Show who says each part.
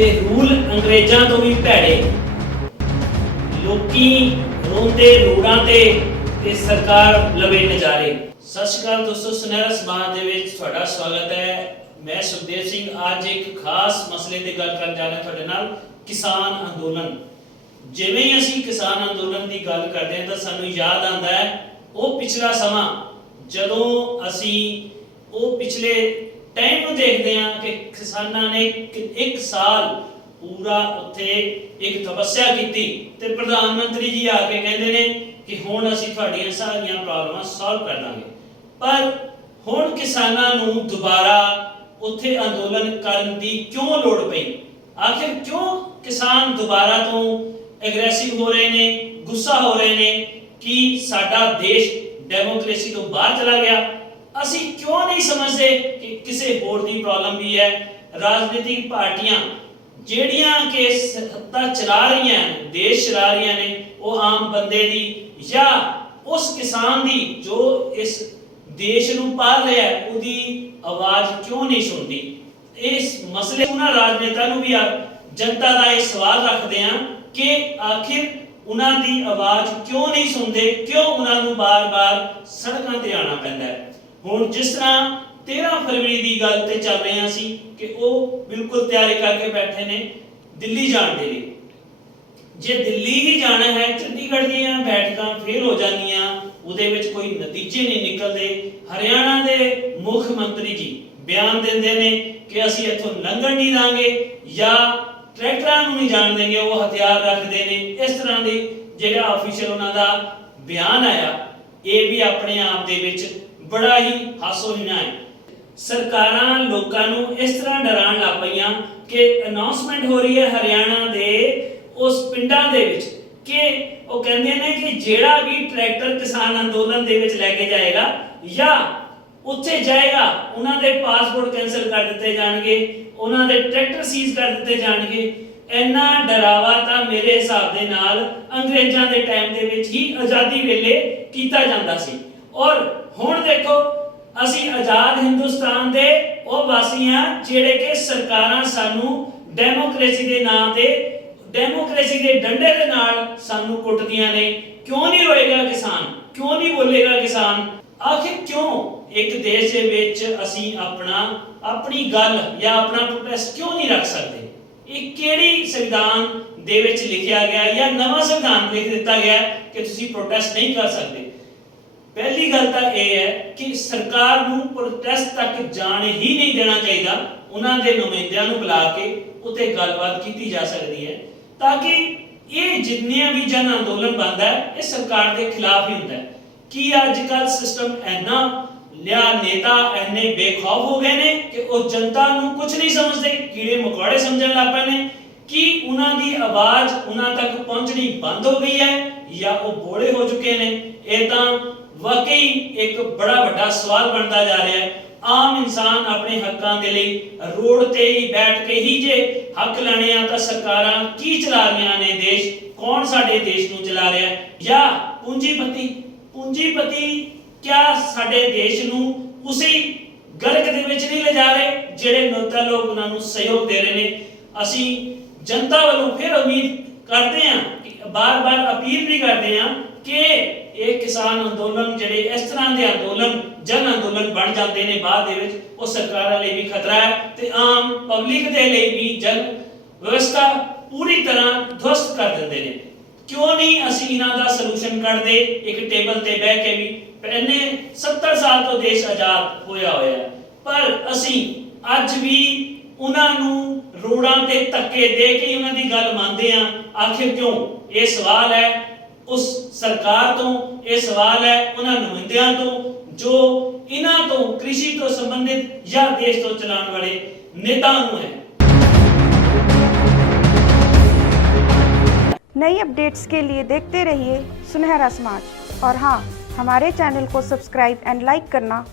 Speaker 1: ਤੇ ਰੂਲ ਅੰਗਰੇਜ਼ਾਂ ਤੋਂ ਵੀ ਭੈੜੇ। ਲੋਕੀ ਰੋਂਦੇ ਰੋੜਾਂ ਤੇ ਤੇ ਸਰਕਾਰ ਲਵੇ ਨਜ਼ਾਰੇ। ਸਤਿ ਸ਼੍ਰੀ ਅਕਾਲ ਦੋਸਤੋ, ਸੁਨਹਿਰਾ ਸਮਾਜ ਦੇ ਵਿੱਚ ਤੁਹਾਡਾ ਸਵਾਗਤ ਹੈ। ਮੈਂ ਸੁਖਦੇਵ ਸਿੰਘ। ਅੱਜ ਇੱਕ ਖਾਸ ਮਸਲੇ ਤੇ ਗੱਲ ਕਰਨ ਜਾ ਰਿਹਾ ਤੁਹਾਡੇ ਨਾਲ, ਕਿਸਾਨ ਅੰਦੋਲਨ। ਜਿਵੇਂ ਹੀ ਅਸੀਂ ਕਿਸਾਨ ਅੰਦੋਲਨ ਦੀ ਗੱਲ ਕਰਦੇ ਹਾਂ ਤਾਂ ਸਾਨੂੰ ਯਾਦ ਆਉਂਦਾ ਹੈ, ਉਹ ਪਿਛਲਾ ਸਮਾਂ, ਜਦੋਂ ਅਸੀਂ ਉਹ ਪਿਛਲੇ ਟਾਈਮ ਨੂੰ ਦੇਖਦੇ ਹਾਂ ਕਿ ਕਿਸਾਨਾਂ ਨੇ ਇੱਕ ਸਾਲ ਪੂਰਾ ਉੱਥੇ ਇੱਕ ਤਪੱਸਿਆ ਕੀਤੀ ਤੇ ਪ੍ਰਧਾਨ ਮੰਤਰੀ ਜੀ ਆ ਕੇ ਕਹਿੰਦੇ ਨੇ ਕਿ ਹੁਣ ਅਸੀਂ ਤੁਹਾਡੀਆਂ ਸਾਰੀਆਂ ਪ੍ਰੋਬਲਮਾਂ ਸੋਲਵ ਕਰ ਦਾਂਗੇ। ਪਰ ਹੁਣ ਕਿਸਾਨਾਂ ਨੂੰ ਦੁਬਾਰਾ ਉੱਥੇ ਅੰਦੋਲਨ ਕਰਨ ਦੀ ਕਿਉਂ ਲੋੜ ਪਈ? ਆਖਿਰ ਕਿਉਂ ਕਿਸਾਨ ਦੁਬਾਰਾ ਤੋਂ ਐਗਰੈਸਿਵ ਹੋ ਰਹੇ ਨੇ, ਗੁੱਸਾ ਹੋ ਰਹੇ ਨੇ ਕਿ ਸਾਡਾ ਦੇਸ਼ ਡੈਮੋਕ੍ਰੇਸੀ ਤੋਂ ਬਾਹਰ ਚਲਾ ਗਿਆ? ਅਸੀਂ ਕਿਉਂ ਨਹੀਂ ਸਮਝਦੇ ਕਿ ਕਿਸੇ ਹੋਰ ਦੀ ਪ੍ਰੋਬਲਮ ਵੀ ਹੈ? ਰਾਜਨੀਤਿਕ ਪਾਰਟੀਆਂ ਜਿਹੜੀਆਂ ਕਿ ਸੱਤਾ ਚਲਾ ਰਹੀਆਂ ਦੇਸ਼ ਚਲਾ ਰਹੀਆਂ ਨੇ, ਉਹ ਆਮ ਬੰਦੇ ਦੀ ਜਾਂ ਉਸ ਕਿਸਾਨ ਦੀ ਜੋ ਇਸ ਦੇਸ਼ ਨੂੰ ਪਾਲ ਰਿਹਾ ਹੈ, ਉਹਦੀ ਆਵਾਜ਼ ਕਿਉਂ ਨਹੀਂ ਸੁਣਦੀ? ਇਸ ਮਸਲੇ ਉਹਨਾਂ ਰਾਜਨੇਤਾ ਨੂੰ ਵੀ ਜਨਤਾ ਦਾ ਇਹ ਸਵਾਲ ਰੱਖਦੇ ਆ ਕਿ ਆਖਿਰ ਉਹਨਾਂ ਦੀ ਆਵਾਜ਼ ਕਿਉਂ ਨਹੀਂ ਸੁਣਦੇ? ਕਿਉਂ ਉਹਨਾਂ ਨੂੰ ਬਾਰ-ਬਾਰ ਸੜਕਾਂ ਤੇ ਆਉਣਾ ਪੈਂਦਾ ਹੈ? ਹੁਣ ਜਿਸ ਤਰ੍ਹਾਂ 13 ਫਰਵਰੀ ਦੀ ਗੱਲ ਤੇ ਚੱਲ ਰਹੇ ਹਾਂ ਅਸੀਂ ਕਿ ਉਹ ਬਿਲਕੁਲ ਤਿਆਰੀ ਕਰਕੇ ਬੈਠੇ ਨੇ, ਦਿੱਲੀ ਜਾਣ ਦੇ ਲਈ। ਜੇ ਦਿੱਲੀ ਹੀ ਜਾਣਾ ਹੈ, ਚੰਡੀਗੜ੍ਹ ਦੀਆਂ ਬੈਠਕਾਂ ਫੇਲ ਹੋ ਜਾਂਦੀਆਂ, ਉਹਦੇ ਵਿੱਚ ਕੋਈ ਨਤੀਜੇ ਨਹੀਂ ਨਿਕਲਦੇ। ਹਰਿਆਣਾ ਦੇ ਮੁੱਖ ਮੰਤਰੀ ਜੀ ਬਿਆਨ ਦਿੰਦੇ ਨੇ ਕਿ ਅਸੀਂ ਇੱਥੋਂ ਲੰਘਣ ਨਹੀਂ ਦਾਂਗੇ ਜਾਂ ਟਰੈਕਟਰਾਂ ਨੂੰ ਨਹੀਂ ਜਾਣ ਦੇਂਗੇ ਉਹ ਹਥਿਆਰ ਰੱਖਦੇ ਨੇ। ਇਸ ਤਰ੍ਹਾਂ ਦੀ ਜਿਹੜਾ ਆਫੀਸ਼ੀਅਲ ਉਹਨਾਂ ਦਾ ਬਿਆਨ ਆਇਆ, ਇਹ ਵੀ ਆਪਣੇ ਆਪ ਦੇ ਵਿੱਚ ਬੜਾ ਹੀ ਹਾਸੋਹੀਣਾ ਹੈ। ਸਰਕਾਰਾਂ ਲੋਕਾਂ ਨੂੰ ਇਸ ਤਰ੍ਹਾਂ ਡਰਾਉਣ ਲੱਗ ਪਈਆਂ ਕਿ ਅਨਾਉਂਸਮੈਂਟ ਹੋ ਰਹੀ ਹੈ ਹਰਿਆਣਾ ਦੇ ਉਸ ਪਿੰਡਾਂ ਦੇ ਵਿੱਚ ਕਿ ਉਹ ਕਹਿੰਦੇ ਨੇ ਕਿ ਜਿਹੜਾ ਵੀ ਟਰੈਕਟਰ ਕਿਸਾਨ ਅੰਦੋਲਨ ਦੇ ਵਿੱਚ ਲੈ ਕੇ ਜਾਏਗਾ ਜਾਂ ਉੱਥੇ ਜਾਏਗਾ, ਉਹਨਾਂ ਦੇ ਪਾਸਪੋਰਟ ਕੈਨਸਲ ਕਰ ਦਿੱਤੇ ਜਾਣਗੇ, ਉਹਨਾਂ ਦੇ ਟਰੈਕਟਰ ਸੀਜ਼ ਕਰ ਦਿੱਤੇ ਜਾਣਗੇ। ਇੰਨਾ ਡਰਾਵਾ ਤਾਂ ਮੇਰੇ ਹਿਸਾਬ ਦੇ ਨਾਲ ਅੰਗਰੇਜ਼ਾਂ ਦੇ ਟਾਈਮ ਦੇ ਵਿੱਚ ਹੀ ਆਜ਼ਾਦੀ ਵੇਲੇ ਕੀਤਾ ਜਾਂਦਾ ਸੀ। ਔਰ ਹੁਣ ਦੇਖੋ, ਅਸੀਂ ਆਜ਼ਾਦ ਹਿੰਦੁਸਤਾਨ ਦੇ ਉਹ ਵਾਸੀ ਹਾਂ ਜਿਹੜੇ ਕਿ ਸਰਕਾਰਾਂ ਸਾਨੂੰ ਡੈਮੋਕ੍ਰੇਸੀ ਦੇ ਨਾਂ ਤੇ, ਡੈਮੋਕ੍ਰੇਸੀ ਦੇ ਡੰਡੇ ਦੇ ਨਾਲ ਸਾਨੂੰ ਕੁੱਟਦੀਆਂ ਨੇ। ਕਿਉਂ ਨਹੀਂ ਰੋਏਗਾ ਕਿਸਾਨ? ਕਿਉਂ ਨਹੀਂ ਬੋਲੇਗਾ ਕਿਸਾਨ? ਆਖਿਰ ਕਿਉਂ ਇੱਕ ਦੇਸ਼ ਦੇ ਵਿੱਚ ਅਸੀਂ ਆਪਣਾ, ਆਪਣੀ ਗੱਲ ਜਾਂ ਆਪਣਾ ਪ੍ਰੋਟੈਸਟ ਕਿਉਂ ਨਹੀਂ ਰੱਖ ਸਕਦੇ? ਇਹ ਕਿਹੜੀ ਸੰਵਿਧਾਨ ਦੇ ਵਿੱਚ ਲਿਖਿਆ ਗਿਆ ਜਾਂ ਨਵਾਂ ਸੰਵਿਧਾਨ ਲਿਖ ਦਿੱਤਾ ਗਿਆ ਕਿ ਤੁਸੀਂ ਪ੍ਰੋਟੈਸਟ ਨਹੀਂ ਕਰ ਸਕਦੇ? ਪਹਿਲੀ ਗੱਲ ਤਾਂ ਇਹ ਹੈ ਕਿ ਸਰਕਾਰ ਨੂੰ ਪ੍ਰੋਟੈਸਟ ਤੱਕ ਜਾਣ ਹੀ ਨਹੀਂ ਦੇਣਾ ਚਾਹੀਦਾ। ਉਹਨਾਂ ਦੇ ਨੁਮਾਇੰਦਿਆਂ ਨੂੰ ਬੁਲਾ ਕੇ ਉੱਤੇ ਗੱਲਬਾਤ ਕੀਤੀ ਜਾ ਸਕਦੀ ਹੈ। ਤਾਂ ਕਿ ਇਹ ਜਿੰਨੇ ਵੀ ਜਨ ਅੰਦੋਲਨ ਬਣਦਾ ਹੈ, ਇਹ ਸਰਕਾਰ ਦੇ ਖਿਲਾਫ ਹੀ ਹੁੰਦਾ ਹੈ। ਕੀ ਅੱਜ ਕੱਲ ਸਿਸਟਮ ਐਨਾ ਲਿਆ ਨੇਤਾ ਐਨੇ ਬੇਖੌਫ ਹੋ ਗਏ ਨੇ ਕਿ ਉਹ ਜਨਤਾ ਨੂੰ ਕੁਝ ਨਹੀਂ ਸਮਝਦੇ, ਕੀੜੇ ਮਕੌੜੇ ਸਮਝਣ ਲੱਗ ਪਏ ਨੇ। ਕਿ ਉਹਨਾਂ ਦੀ ਆਵਾਜ਼ ਉਹਨਾਂ ਤੱਕ ਪਹੁੰਚਣੀ ਬੰਦ ਹੋ ਗਈ ਹੈ ਜਾਂ ਉਹ ਬੋਲੇ ਹੋ ਚੁੱਕੇ ਨੇ? ਇਹ ਤਾਂ ਵਾਕਈ ਇੱਕ ਬੜਾ ਵੱਡਾ ਸਵਾਲ ਬਣਦਾ ਜਾ ਰਿਹਾ ਹੈ। ਆਮ ਇਨਸਾਨ ਆਪਣੇ ਹੱਕਾਂ ਦੇ ਲਈ ਰੋਡ ਤੇ ਹੀ ਬੈਠ ਕੇ ਹੀ ਜੇ ਹੱਕ ਲੈਣੇ ਆ ਤਾਂ ਸਰਕਾਰਾਂ ਕੀ ਚਲਾ ਰਹੀਆਂ ਨੇ ਦੇਸ਼? ਕੌਣ ਸਾਡੇ ਦੇਸ਼ ਨੂੰ ਚਲਾ ਰਿਹਾ ਹੈ? ਜਾਂ ਪੂੰਜੀਪਤੀ? ਪੂੰਜੀਪਤੀ ਕਿਆ ਸਾਡੇ ਦੇਸ਼ ਨੂੰ ਉਸੇ ਗਰਕ ਦੇ ਵਿੱਚ ਨਹੀਂ ਲਿਜਾ ਰਹੇ ਜਿਹੜੇ ਨੇਤਾ ਲੋਕ ਉਹਨਾਂ ਨੂੰ ਸਹਿਯੋਗ ਦੇ ਰਹੇ ਨੇ? ਅਸੀਂ ਜਨਤਾ ਵੱਲੋਂ ਫਿਰ ਉਮੀਦ ਕਰਦੇ ਹਾਂ ਬਾਰ-ਬਾਰ ਅਪੀਲ ਵੀ ਕਰਦੇ ਹਾਂ ਕਿ ਇਹ ਕਿਸਾਨ ਅੰਦੋਲਨ ਜਿਹੜੇ ਇਸ ਤਰ੍ਹਾਂ ਦੇ ਅੰਦੋਲਨ, ਜਨ ਅੰਦੋਲਨ ਬਣ ਜਾਂਦੇ ਨੇ ਬਾਅਦ ਦੇ ਵਿੱਚ, ਉਹ ਸਰਕਾਰਾਂ ਲਈ ਵੀ ਖਤਰਾ ਹੈ ਤੇ ਆਮ ਪਬਲਿਕ ਦੇ ਲਈ ਵੀ ਜਨ ਵਿਵਸਥਾ ਪੂਰੀ ਤਰ੍ਹਾਂ ਧਵਸਤ ਕਰ ਦਿੰਦੇ ਨੇ। ਕਿਉਂ ਨਹੀਂ ਅਸੀਂ ਇਹਨਾਂ ਦਾ ਸੋਲੂਸ਼ਨ ਕੱਢਦੇ? ਇੱਕ ਟੇਬਲ ਤੇ ਬਹਿ ਕੇ ਵੀ ਪਹਿਲੇ 70 ਸਾਲ ਤੋਂ ਦੇਸ਼ ਆਜ਼ਾਦ ਹੋਇਆ ਹੋਇਆ ਪਰ ਅਸੀਂ ਅੱਜ ਵੀ ਉਹਨਾਂ ਨੂੰ ਰੋੜਾਂ ਤੇ ਧੱਕੇ ਦੇ ਕੇ ਉਹਨਾਂ ਦੀ ਗੱਲ ਮੰਨਦੇ ਆ ਆਖਿਰ ਕਿਉਂ? ਇਹ ਸਵਾਲ ਹੈ ਉਸ ਸਰਕਾਰ ਤੋਂ ਇਹ ਸਵਾਲ ਹੈ ਉਹਨਾਂ ਨੁਮਾਇੰਦਿਆਂ ਤੋਂ ਜੋ ਇਹਨਾਂ ਤੋਂ ਕ੍ਰਿਸ਼ੀ ਤੋਂ ਸੰਬੰਧਿਤ ਜਾਂ ਦੇਸ਼ ਤੋਂ ਚਲਾਉਣ ਵਾਲੇ ਨੇਤਾ ਨੂੰ ਹੈ
Speaker 2: नई अपडेट्स के लिए देखते रहिए सुनहरा समाज और हाँ हमारे चैनल को सब्सक्राइब एंड लाइक करना